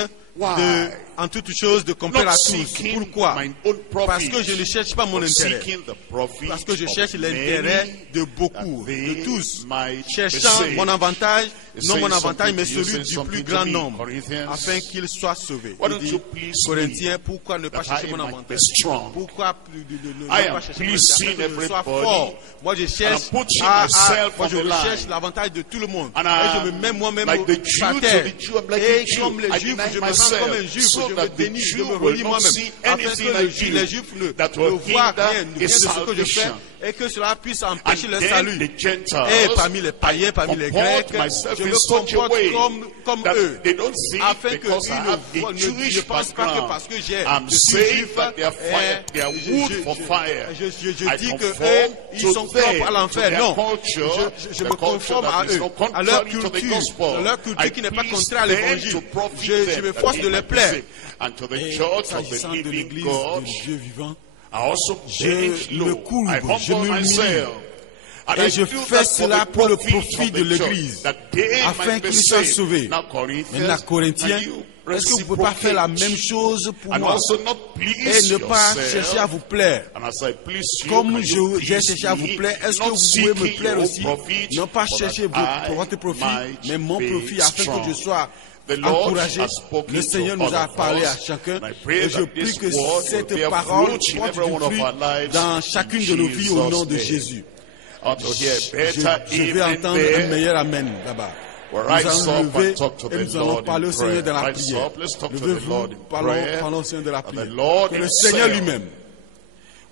en toutes choses de complaire à tous. Pourquoi? Parce que je ne cherche pas mon intérêt. Parce que je cherche l'intérêt de beaucoup, de tous. Cherchant mon avantage, non mon avantage, mais celui du plus grand nombre, afin qu'ils soient sauvés. Il dit, Corinthiens, pourquoi ne pas chercher mon avantage? Pourquoi ne pas chercher mon intérêt? Que je sois fort. Moi, je recherche l'avantage de tout le monde. Et je me mets moi-même par terre. Et comme les Juifs, je me rends comme un Juif. Je me bénis, je me relis moi-même, afin que les Juifs ne voient rien de ce que je fais et que cela puisse empêcher le salut. Et parmi les païens, parmi les Grecs, je me comporte comme eux, afin qu'ils ne pensent pas que parce que je suis juif, je dis qu'eux, ils sont propres à l'enfer. Non, je me conforme à eux, à leur culture qui n'est pas contraire à l'évangile. Je m'efforce de les plaire. Et s'agissant de l'église de Dieu vivant, je me courbe, je m'humilie. Et je fais cela pour le profit de l'église, afin qu'ils soient sauvés. Maintenant, Corinthiens, est-ce que vous ne pouvez pas faire la même chose pour moi et ne pas chercher à vous plaire? Comme j'ai cherché à vous plaire, est-ce que vous pouvez me plaire aussi? Ne pas chercher votre profit, mais mon profit, afin que je sois encouragé. Le Seigneur nous a parlé à chacun et je prie que cette parole porte du fruit dans chacune de nos vies au nom de Jésus. Je vais entendre un meilleur amen là-bas. Nous allons lever et nous allons parler au Seigneur de la prière. Levez-vous, parlons au Seigneur de la prière. Que le Seigneur lui-même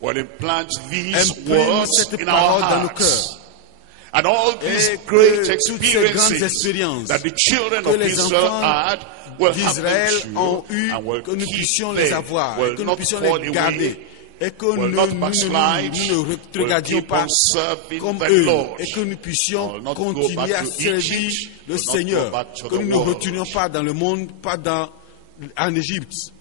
imprime cette parole dans nos cœurs. And all these great experiences that the children of Israel had will d'Israël ont eu, que nous puissions les avoir, que nous puissions les garder, et que nous ne regardions pas comme eux, et que nous puissions continuer à servir le Seigneur, que nous ne retournions pas dans le monde, pas en Égypte.